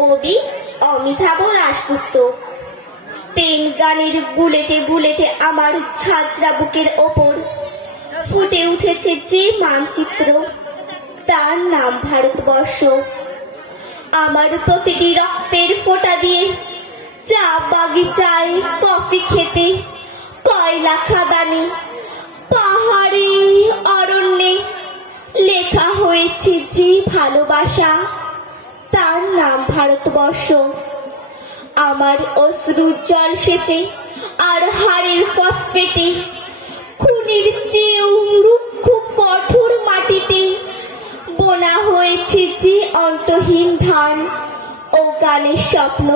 কবি অমিতাভ দাশগুপ্ত স্পেন গানের বুলেটে বুলেটে আমার ঝাঁঝরা বুকের ওপর ফুটে উঠেছে যে মানচিত্র, তার নাম ভারতবর্ষ। আমার প্রতিটি রক্তের ফোঁটা দিয়ে চা বাগিচায় কফি খেতে, কয়লা খাদানে, পাহাড়ে, অরণ্যে লেখা হয়েছে যে ভালোবাসা। তার নাম ভারতবর্ষ। আমার অশ্রুর জল সেচে আর হাড়ের ফসফেটে খুনির চেয়েও রুক্ষ কঠোর মাটিতে বোনা হয়েছে যে অন্তহীন ধান ও গানের স্বপ্ন,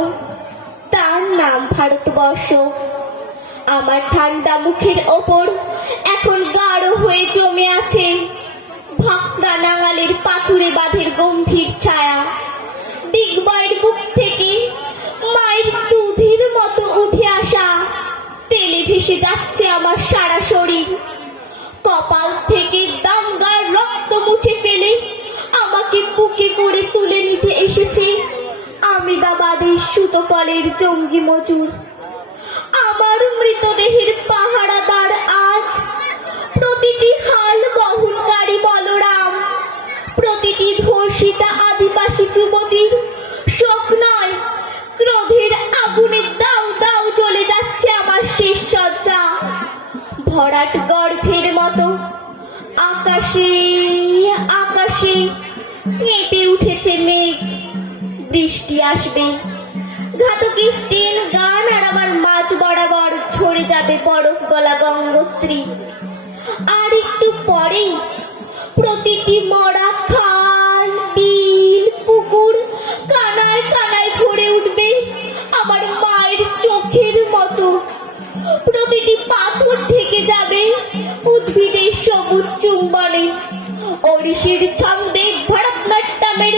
তার নাম ভারতবর্ষ। আমার ঠান্ডা মুখের ওপর এখন গাঢ় হয়ে জমে আছে ভাকরা নাঙালের পাথুরে বাঁধের ভেসে যাচ্ছে আমার সারা শরীর। কপাল থেকে দাঙ্গার রক্ত মুছে ফেলে আমাকে বুকে করে তুলে নিতে এসেছে আমিদাবাদের সুতকলের জঙ্গি মজুর। আমার মৃতদেহের পাহারাদার আজ প্রতিটি হাল বহনকারী বলরাম, প্রতিটি ধর্ষিতা আদিবাসী ভরাট গর্ভের মতো। আকাশে আকাশে কেঁপে উঠেছে মেঘ। বৃষ্টি আসবে। ঘাতকি স্টিল গান আর আমার মাছ বরাবর ঝরে যাবে বরফ গলা গঙ্গোত্রী। আর একটু পরে প্রতিটি মরা চুম্বনে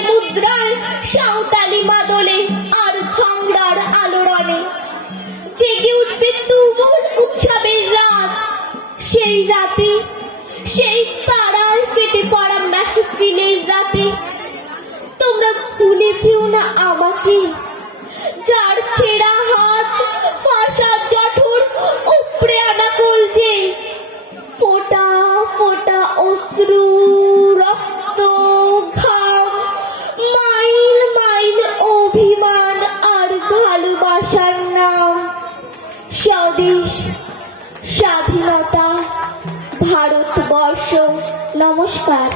মুদ্রায় সাঁওতালি মাদলে আর আলোড়নে জেগে উঠবে তুমুল উৎসবের রাত সেই রাতে সেই তারার কেটে পড়া মেহফিলের রাতে তোমরা ভুলে না আমাকে যার ছেঁড়া অশ্রু রক্ত ঘাম অভিমান আর ভালোবাসার নাম। স্বদেশ স্বাধীনতা ভারতবর্ষ। নমস্কার।